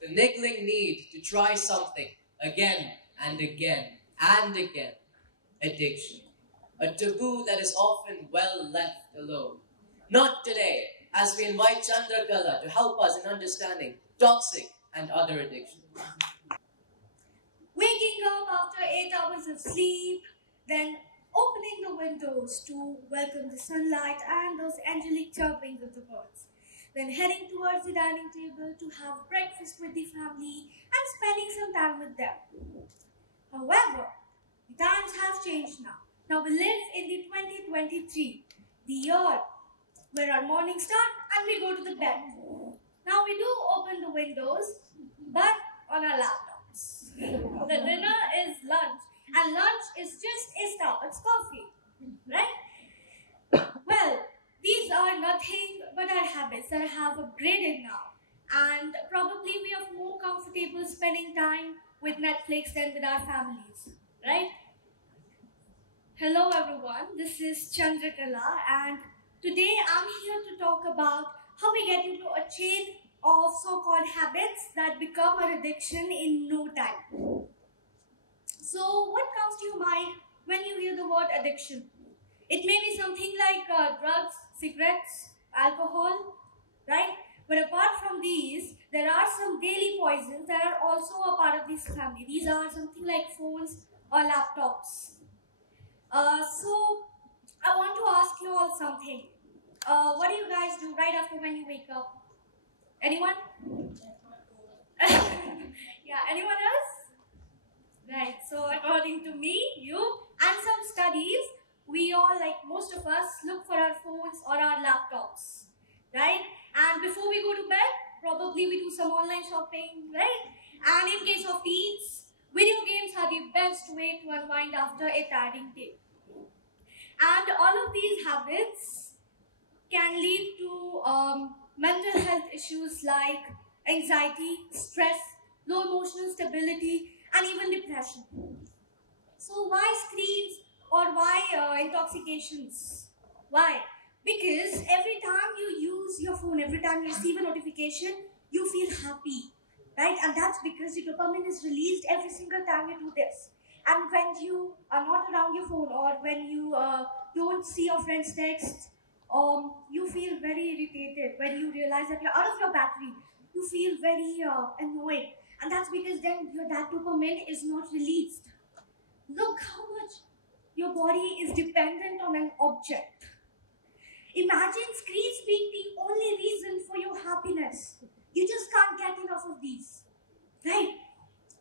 the niggling need to try something again and again and again. Addiction, a taboo that is often well left alone. Not today, as we invite Chandrakala to help us in understanding toxic and other addictions. Waking up after 8 hours of sleep, then opening the windows to welcome the sunlight and those angelic chirpings of the birds. Then heading towards the dining table to have breakfast with the family and spending some time with them. However, the times have changed now. Now we live in the 2023, the year where our mornings start and we go to the bed. Now we do open the windows, but on our laptops. The dinner is lunch, and lunch is just a Starbucks coffee, right? Well, these are nothing but our habits that have upgraded now, and probably we are more comfortable spending time with Netflix than with our families, right? Hello everyone, this is Chandrakala, and today I'm here to talk about how we get into a chain of so-called habits that become an addiction in no time. So what comes to your mind when you hear the word addiction? It may be something like drugs, cigarettes, alcohol, right? But apart from these, there are some daily poisons that are also a part of this family. These are something like phones or laptops. So I want to ask you all something. What do you guys do right after when you wake up? Anyone? Yeah, anyone else? Right, so according to me, you, and some studies, we all, like most of us, look for our phones or our laptops, right? And before we go to bed, probably we do some online shopping, right? And in case of teens, video games are the best way to unwind after a tiring day. And all of these habits can lead to mental health issues like anxiety, stress, low emotional stability, and even depression. So why screens or why intoxications? Why? Because every time you use your phone, every time you receive a notification, you feel happy, right? And that's because the dopamine is released every single time you do this. And when you are not around your phone, or when you don't see your friends' texts, you feel very irritated. When you realize that you're out of your battery, you feel very annoyed. And that's because then that dopamine is not released. Look how much your body is dependent on an object. Imagine screens being the only reason for your happiness. You just can't get enough of these, right?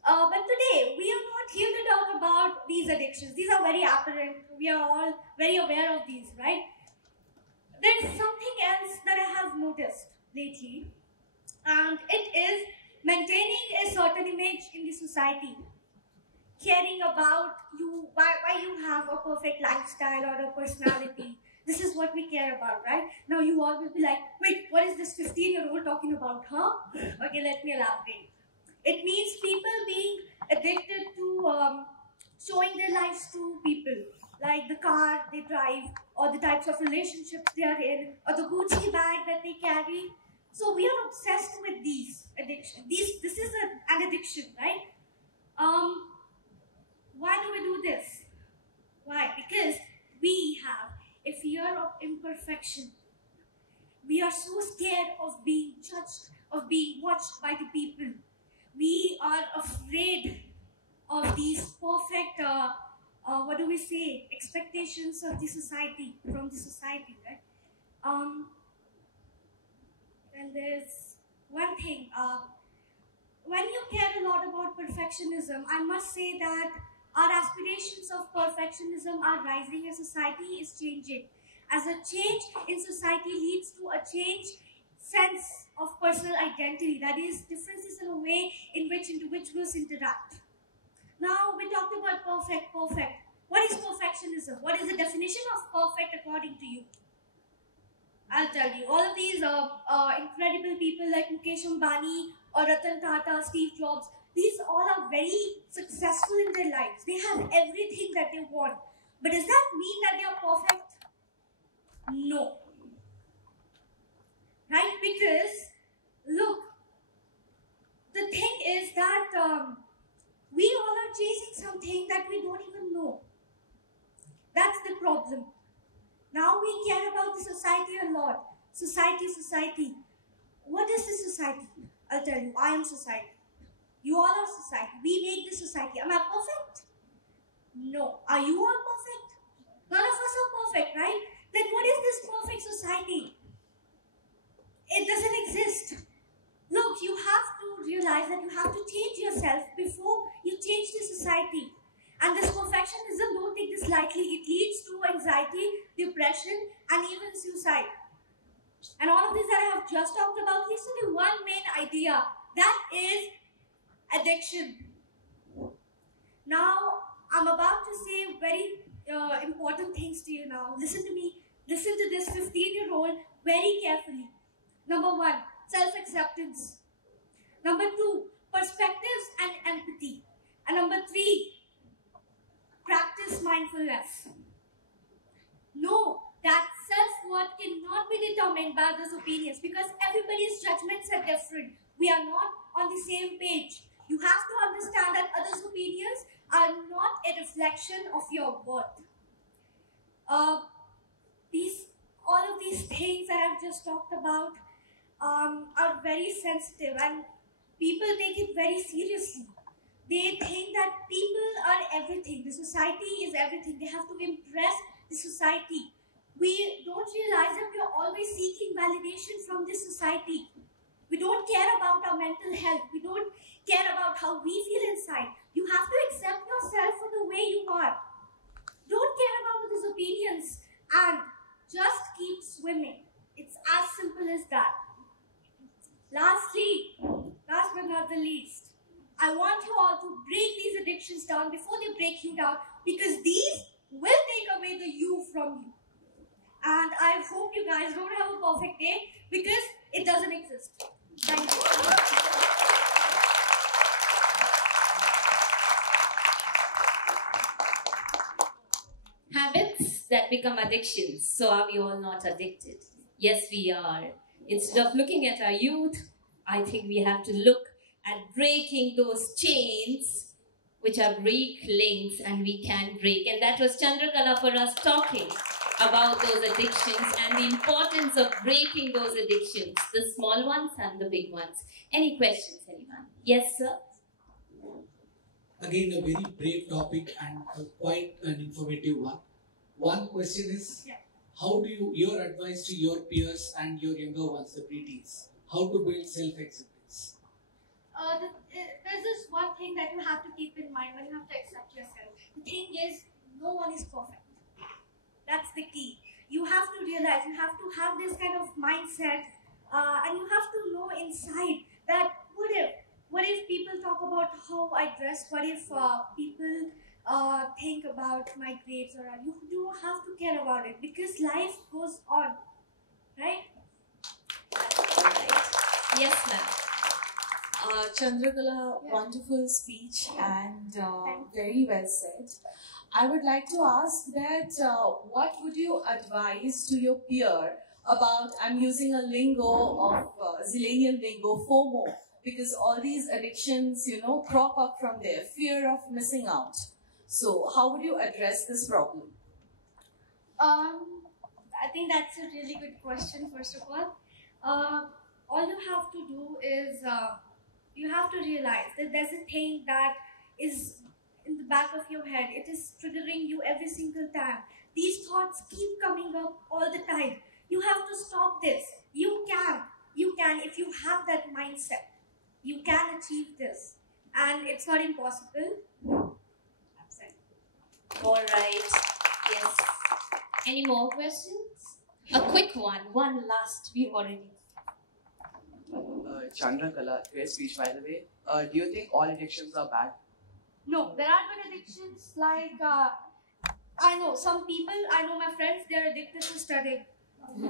But today, we are not here to talk about these addictions. These are very apparent. We are all very aware of these, right? There is something else that I have noticed lately, and it is maintaining a certain image in the society. Caring about you, why you have a perfect lifestyle or a personality. This is what we care about, right? Now you all will be like, wait, what is this 15-year-old talking about, huh? Okay, let me elaborate. It means people being addicted to showing their lives to people, like the car they drive, or the types of relationships they are in, or the Gucci bag that they carry. So we are obsessed with these addictions. This is an addiction, right? Why do we do this? Why? Because we have a fear of imperfection. We are so scared of being judged, of being watched by the people. We are afraid of these perfect, what do we say, expectations of the society, from the society, right? And there's one thing, when you care a lot about perfectionism, I must say that our aspirations of perfectionism are rising as society is changing. As a change in society leads to a change sense of personal identity, that is, differences in a way in which individuals interact. Now, we talked about perfect. What is perfectionism? What is the definition of perfect according to you? I'll tell you. All of these incredible people like Mukesh Ambani or Ratan Tata, Steve Jobs, these all are very successful in their lives. They have everything that they want. But does that mean that they are perfect? No. Right? Because, look, the is that we all are chasing something that we don't even know. That's the problem. Now we care about the society a lot. Society. What is this society? I'll tell you, I am society. You all are society. We make this society. Am I perfect? No. Are you all perfect? None of us are perfect, right? Then what is this perfect society? It doesn't exist. Look, you have to realize that you have to change yourself before you change the society. And this perfectionism, don't take this lightly. It leads to anxiety, depression, and even suicide. And all of this that I have just talked about leads to the one main idea. That is addiction. Now, I'm about to say very important things to you now. Listen to me. Listen to this 15-year-old very carefully. Number 1, self-acceptance. Number 2, perspectives and empathy. And number 3, practice mindfulness. Know that self-worth cannot be determined by others' opinions because everybody's judgments are different. We are not on the same page. You have to understand that others' opinions are not a reflection of your worth. All of these things that I've just talked about are very sensitive and people take it very seriously. They think that people are everything. The society is everything. They have to impress the society. We don't realize that we are always seeking validation from this society. We don't care about our mental health. We don't care about how we feel inside. You have to accept yourself for the way you are. Don't care about others' opinions and just keep swimming. It's as simple as that. Lastly, last but not the least, I want you all to break these addictions down before they break you down because these will take away the you from you. And I hope you guys don't have a perfect day because it doesn't exist. Thank you. Habits that become addictions. So are we all not addicted? Yes, we are. Instead of looking at our youth, I think we have to look at breaking those chains, which are weak links and we can break. And that was Chandrakala for us talking about those addictions and the importance of breaking those addictions, the small ones and the big ones. Any questions, anyone? Yes, sir? Again, a very brave topic and quite an informative one. One question is, how do your advice to your peers and your younger ones, the preteens, how to build self-acceptance? There's this one thing that you have to keep in mind when you have to accept yourself. The thing is, no one is perfect. That's the key. You have to realize, you have to have this kind of mindset and you have to know inside that what if people talk about how I dress, what if people think about my grades, or you don't have to care about it because life goes on, right? Right. Yes, ma'am. Chandrakala, wonderful speech and very well said. I would like to ask that what would you advise to your peer about, I'm using a lingo of Zillennial lingo, FOMO, because all these addictions, crop up from there, fear of missing out. So how would you address this problem? I think that's a really good question, first of all. All you have to do is you have to realize that there's a thing that is in the back of your head. It is triggering you every single time. These thoughts keep coming up all the time. You have to stop this. You can, if you have that mindset, you can achieve this. And it's not impossible. All right. Yes. Any more questions? A quick one last. We've already. Chandrakala, great speech by the way. Do you think all addictions are bad? No, there are good addictions like, I know some people, I know my friends, they're addicted to studying. Is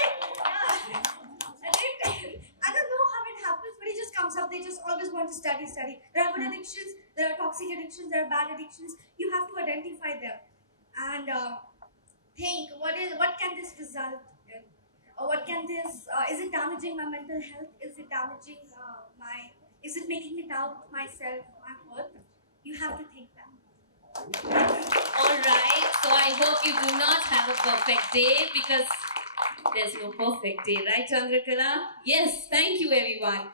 it? Yeah. Addicted. I don't know how it happens, but it just comes up. They just always want to study. There are good addictions, there are toxic addictions, there are bad addictions. You have to identify them and think, what can this result in? what can this, is it damaging my mental health? Is it damaging is it making me doubt myself, my worth? You have to think that. Alright, so I hope you do not have a perfect day because there's no perfect day, right Chandrakala? Yes, thank you everyone.